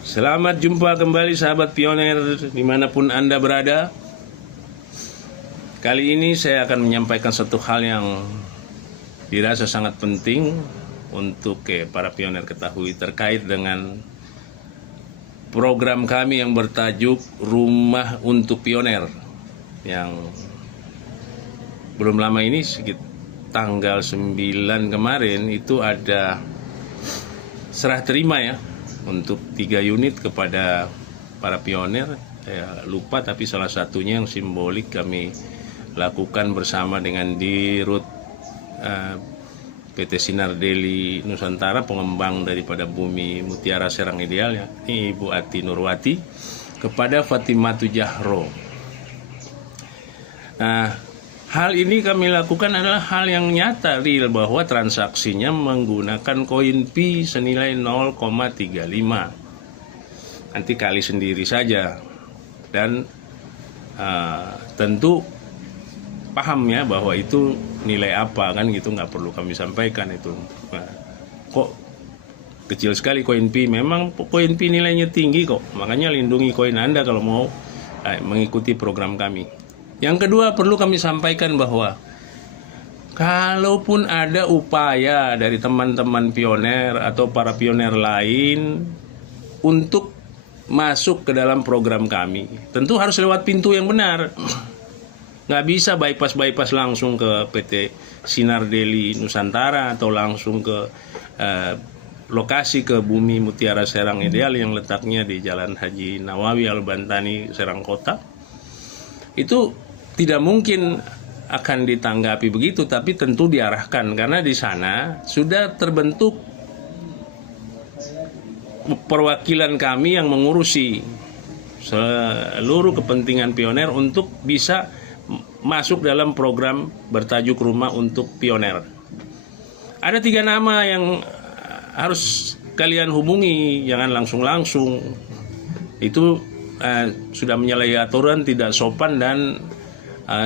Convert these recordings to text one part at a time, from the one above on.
Selamat jumpa kembali sahabat pioner dimanapun Anda berada. Kali ini saya akan menyampaikan satu hal yang dirasa sangat penting untuk para pioner ketahui terkait dengan program kami yang bertajuk Rumah untuk Pioner, yang belum lama ini sekitar tanggal 9 kemarin itu ada serah terima ya untuk 3 unit kepada para pioner. Saya lupa, tapi salah satunya yang simbolik kami lakukan bersama dengan Dirut PT Sinar Deli Nusantara, pengembang daripada Bumi Mutiara Serang Ideal ya, Ibu Ati Nurwati, kepada Fatimatu Jahro. Nah, hal ini kami lakukan adalah hal yang nyata, real, bahwa transaksinya menggunakan koin Pi senilai 0,35. Nanti kali sendiri saja. Dan tentu paham ya bahwa itu nilai apa, kan gitu, nggak perlu kami sampaikan itu. Nah, kok kecil sekali koin Pi? Memang koin Pi nilainya tinggi kok, makanya lindungi koin Anda kalau mau mengikuti program kami. Yang kedua, perlu kami sampaikan bahwa kalaupun ada upaya dari teman-teman pioner atau para pioner lain untuk masuk ke dalam program kami, tentu harus lewat pintu yang benar. Nggak bisa bypass langsung ke PT Sinar Deli Nusantara atau langsung ke lokasi ke Bumi Mutiara Serang Ideal yang letaknya di Jalan Haji Nawawi Al-Bantani, Serang Kota. Itu tidak mungkin akan ditanggapi begitu, tapi tentu diarahkan karena di sana sudah terbentuk perwakilan kami yang mengurusi seluruh kepentingan pioner untuk bisa masuk dalam program bertajuk Rumah untuk Pioner. Ada 3 nama yang harus kalian hubungi, jangan langsung-langsung. Itu sudah menyalahi aturan, tidak sopan dan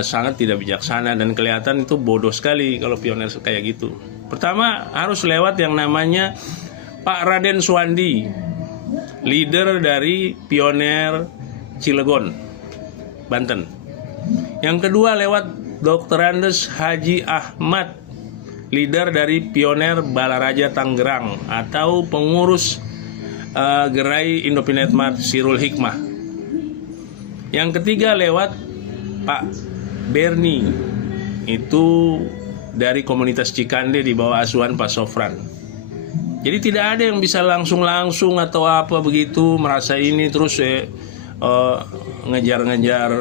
sangat tidak bijaksana, dan kelihatan itu bodoh sekali kalau pioner kayak gitu. Pertama, harus lewat yang namanya Pak Raden Suwandi, leader dari pioner Cilegon, Banten. Yang kedua, lewat Dr. Andes Haji Ahmad, leader dari pioner Balaraja Tangerang atau pengurus gerai Indopinet Mart Sirul Hikmah. Yang ketiga, lewat Pak Berni, itu dari komunitas Cikande di bawah asuhan Pak Sofran. Jadi tidak ada yang bisa langsung-langsung atau apa begitu merasa ini terus ngejar-ngejar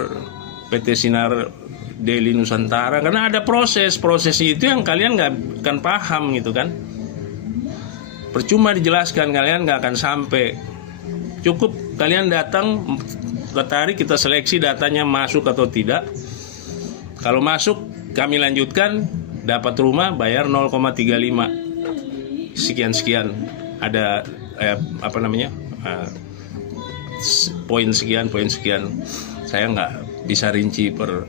PT Sinar Deli Nusantara, karena ada proses itu yang kalian nggak akan paham gitu kan. Percuma dijelaskan, kalian nggak akan sampai. Cukup kalian datang, tertarik, kita seleksi datanya masuk atau tidak. Kalau masuk, kami lanjutkan, dapat rumah, bayar 0,35 sekian ada poin sekian. Saya nggak bisa rinci per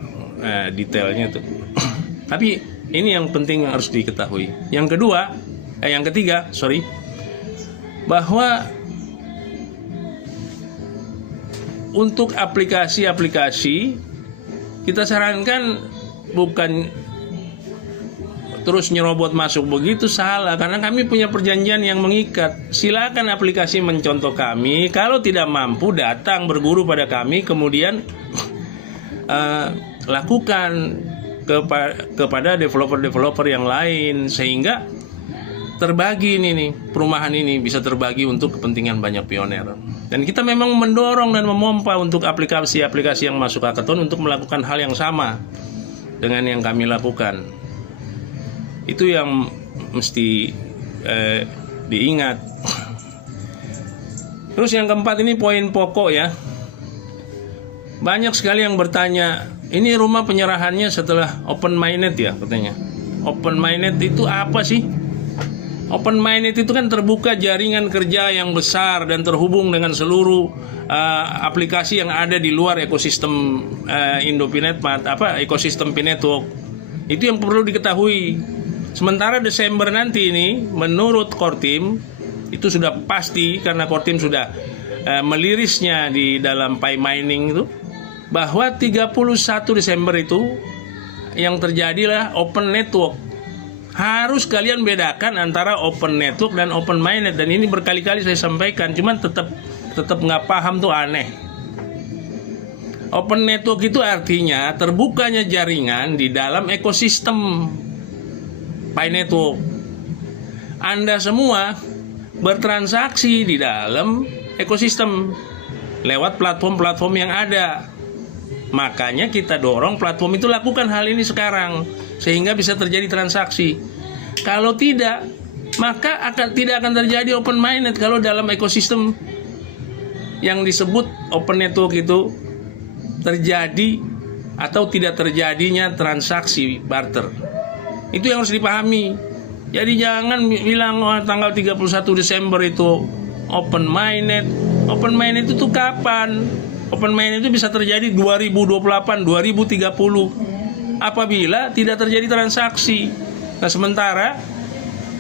detailnya tuh. Tapi ini yang penting yang harus diketahui. Yang ketiga, bahwa untuk aplikasi kita sarankan bukan terus nyerobot masuk, begitu salah, karena kami punya perjanjian yang mengikat. Silakan aplikasi mencontoh kami, kalau tidak mampu datang berguru pada kami, kemudian lakukan kepada developer yang lain, sehingga terbagi perumahan ini bisa terbagi untuk kepentingan banyak pioner. Dan kita memang mendorong dan memompa untuk aplikasi-aplikasi yang masuk hackathon untuk melakukan hal yang sama dengan yang kami lakukan. Itu yang mesti diingat. Terus yang keempat, ini poin pokok ya. Banyak sekali yang bertanya, ini rumah penyerahannya setelah open minded ya katanya. Open minded itu apa sih? Open minded itu kan terbuka jaringan kerja yang besar dan terhubung dengan seluruh aplikasi yang ada di luar ekosistem Indopinet Mart, ekosistem Pinetwork. Itu yang perlu diketahui. Sementara Desember nanti ini menurut Kortim itu sudah pasti, karena Kortim sudah melirisnya di dalam Pi Mining itu, bahwa 31 Desember itu yang terjadilah open network. Harus kalian bedakan antara open network dan open mainnet, dan ini berkali-kali saya sampaikan, cuman tetap nggak paham tuh, aneh. Open network itu artinya terbukanya jaringan di dalam ekosistem Pi Network. Anda semua bertransaksi di dalam ekosistem lewat platform-platform yang ada. Makanya kita dorong platform itu lakukan hal ini sekarang, sehingga bisa terjadi transaksi. Kalau tidak, maka tidak akan terjadi open mainnet kalau dalam ekosistem yang disebut open network itu terjadi atau tidak terjadinya transaksi barter. Itu yang harus dipahami. Jadi jangan bilang tanggal 31 Desember itu open mainnet. Open mainnet itu kapan? Open mainnet itu bisa terjadi 2028, 2030 apabila tidak terjadi transaksi. Nah, sementara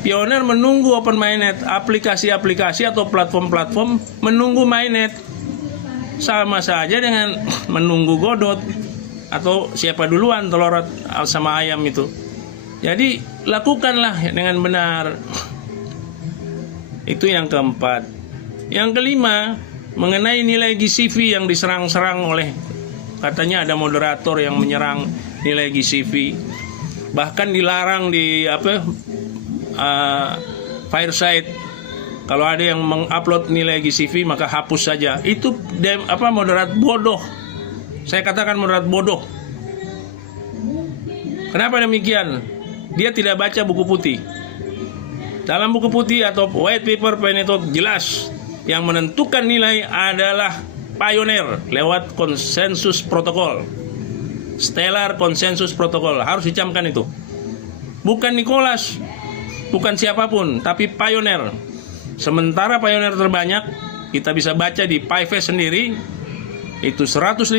Pioneer menunggu open mainnet, aplikasi-aplikasi atau platform-platform menunggu mainnet. Sama saja dengan menunggu Godot atau siapa duluan telur sama ayam itu. Jadi lakukanlah dengan benar. Itu yang keempat. Yang kelima, mengenai nilai GCV yang diserang-serang oleh, katanya ada moderator yang menyerang nilai GCV, bahkan dilarang di Fireside. Kalau ada yang mengupload nilai GCV maka hapus saja. Itu moderat bodoh. Saya katakan moderat bodoh. Kenapa demikian? Dia tidak baca buku putih. Dalam buku putih atau white paper Pi Network jelas yang menentukan nilai adalah Pioneer lewat konsensus protokol. Stellar Consensus Protocol. Harus dicamkan itu. Bukan Nicholas, bukan siapapun, tapi Pioneer. Sementara Pioneer terbanyak, kita bisa baca di PiFest sendiri, itu 155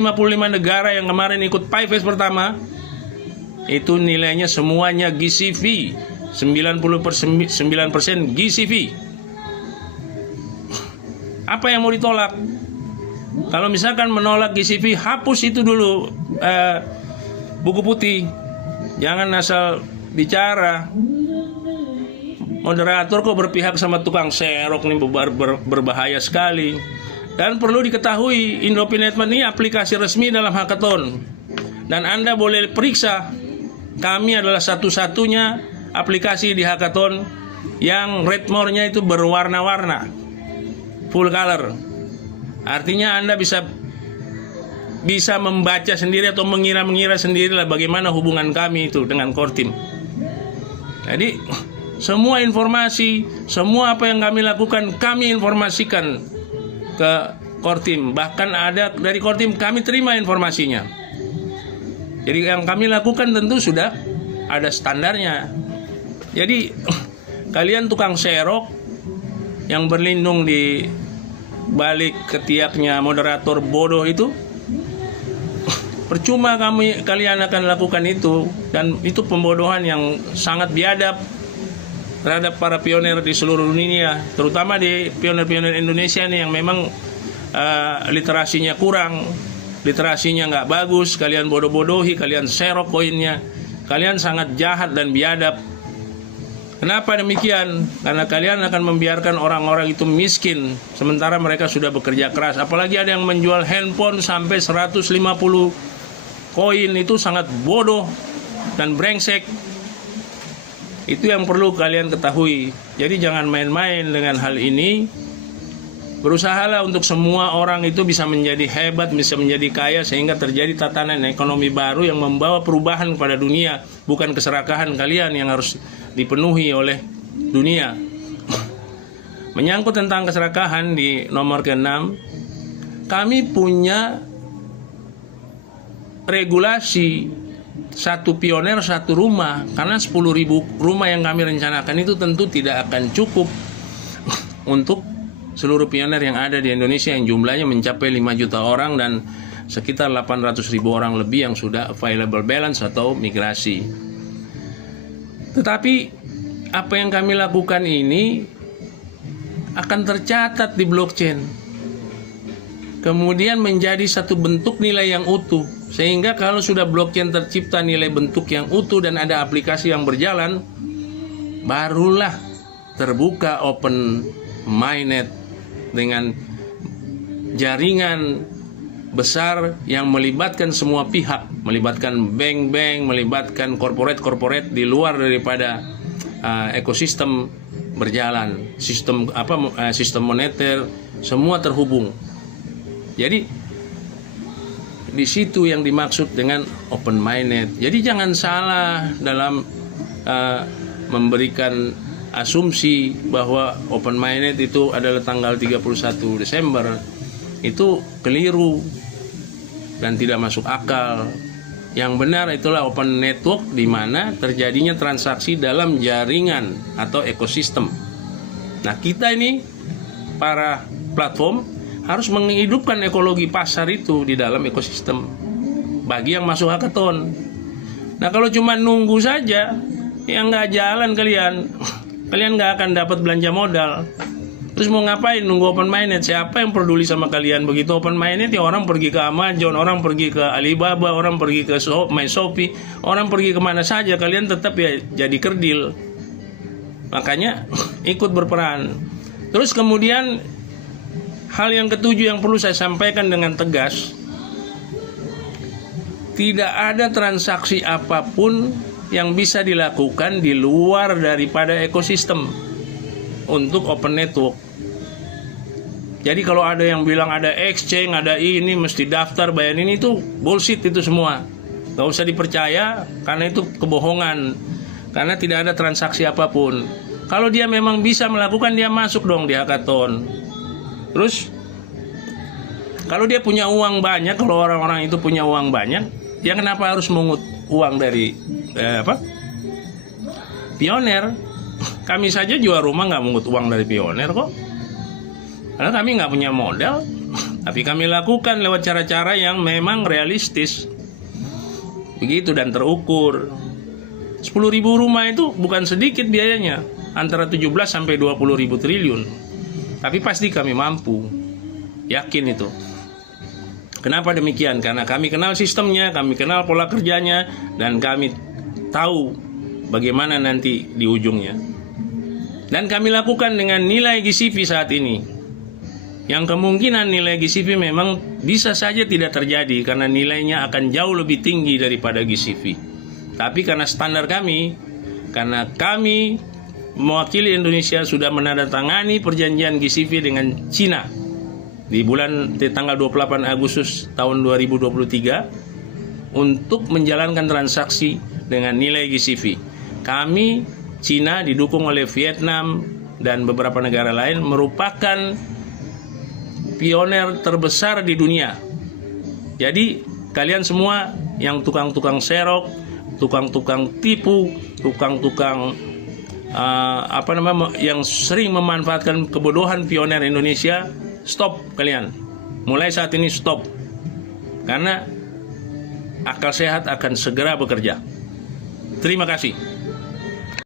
negara yang kemarin ikut PiFest pertama, itu nilainya semuanya GCV, 99% GCV. Apa yang mau ditolak? Kalau misalkan menolak GCV, hapus itu dulu buku putih. Jangan asal bicara. Moderator kok berpihak sama tukang serok nih, berbahaya sekali. Dan perlu diketahui, Indopinetment ini aplikasi resmi dalam hackathon. Dan Anda boleh periksa, kami adalah satu-satunya aplikasi di hackathon yang red more-nya itu berwarna-warna, full color. Artinya Anda bisa membaca sendiri atau mengira-mengira sendirilah bagaimana hubungan kami itu dengan core team. Jadi semua informasi, semua apa yang kami lakukan, kami informasikan ke core team. Bahkan ada dari core team kami terima informasinya. Jadi yang kami lakukan tentu sudah ada standarnya. Jadi kalian tukang serok yang berlindung di balik ketiaknya moderator bodoh itu, percuma kalian akan lakukan itu. Dan itu pembodohan yang sangat biadab terhadap para pioner di seluruh dunia, terutama di pioner-pioner Indonesia nih yang memang literasinya kurang, literasinya nggak bagus. Kalian bodoh-bodohi, kalian serok koinnya, kalian sangat jahat dan biadab. Kenapa demikian? Karena kalian akan membiarkan orang-orang itu miskin sementara mereka sudah bekerja keras. Apalagi ada yang menjual handphone sampai 150 koin, itu sangat bodoh dan brengsek. Itu yang perlu kalian ketahui. Jadi jangan main-main dengan hal ini. Berusahalah untuk semua orang itu bisa menjadi hebat, bisa menjadi kaya, sehingga terjadi tatanan ekonomi baru yang membawa perubahan kepada dunia. Bukan keserakahan kalian yang harus dipenuhi oleh dunia. Menyangkut tentang keserakahan di nomor ke-6, kami punya regulasi satu pioner satu rumah, karena 10.000 rumah yang kami rencanakan itu tentu tidak akan cukup untuk seluruh pioner yang ada di Indonesia yang jumlahnya mencapai 5 juta orang dan sekitar 800.000 orang lebih yang sudah available balance atau migrasi. Tetapi apa yang kami lakukan ini akan tercatat di blockchain. kemudian menjadi satu bentuk nilai yang utuh. Sehingga kalau sudah blockchain tercipta nilai bentuk yang utuh dan ada aplikasi yang berjalan, barulah terbuka open mainnet dengan jaringan besar yang melibatkan semua pihak, melibatkan bank-bank, melibatkan korporat-korporat di luar daripada ekosistem berjalan, sistem moneter, semua terhubung. Jadi di situ yang dimaksud dengan open minded. Jadi jangan salah dalam memberikan asumsi bahwa open minded itu adalah tanggal 31 Desember. Itu keliru dan tidak masuk akal. Yang benar itulah open network, di mana terjadinya transaksi dalam jaringan atau ekosistem. Nah, kita ini para platform harus menghidupkan ekologi pasar itu di dalam ekosistem bagi yang masuk hackathon. Nah, kalau cuma nunggu saja, ya nggak jalan kalian nggak akan dapat belanja modal. Terus mau ngapain nunggu open minded? Siapa yang peduli sama kalian? Begitu open minded ya orang pergi ke Amazon, orang pergi ke Alibaba, orang pergi ke Shopee, orang pergi kemana saja. Kalian tetap ya jadi kerdil. Makanya ikut berperan. Terus kemudian hal yang ketujuh yang perlu saya sampaikan dengan tegas, tidak ada transaksi apapun yang bisa dilakukan di luar daripada ekosistem untuk open network. Jadi kalau ada yang bilang ada exchange, ada ini, mesti daftar, bayar ini, itu bullshit itu semua. Gak usah dipercaya karena itu kebohongan. Karena tidak ada transaksi apapun. Kalau dia memang bisa melakukan, dia masuk dong di hackathon. Terus kalau dia punya uang banyak, kalau orang-orang itu punya uang banyak, ya kenapa harus mengut uang dari Pioneer? Kami saja jual rumah nggak mengut uang dari Pioneer kok, karena kami nggak punya modal. Tapi kami lakukan lewat cara-cara yang memang realistis, begitu, dan terukur. 10.000 rumah itu bukan sedikit biayanya, antara 17 sampai 20.000 triliun. Tapi pasti kami mampu, yakin itu. Kenapa demikian? Karena kami kenal sistemnya, kami kenal pola kerjanya, dan kami tahu bagaimana nanti di ujungnya. Dan kami lakukan dengan nilai GCV saat ini, yang kemungkinan nilai GCV memang bisa saja tidak terjadi karena nilainya akan jauh lebih tinggi daripada GCV. Tapi karena standar kami, karena kami mewakili Indonesia sudah menandatangani perjanjian GCV dengan Cina di tanggal 28 Agustus tahun 2023 untuk menjalankan transaksi dengan nilai GCV. Kami, Cina didukung oleh Vietnam dan beberapa negara lain, merupakan pioner terbesar di dunia. Jadi kalian semua yang tukang-tukang serok, tukang-tukang tipu, tukang-tukang yang sering memanfaatkan kebodohan pioner Indonesia, stop kalian. Mulai saat ini stop. Karena akal sehat akan segera bekerja. Terima kasih.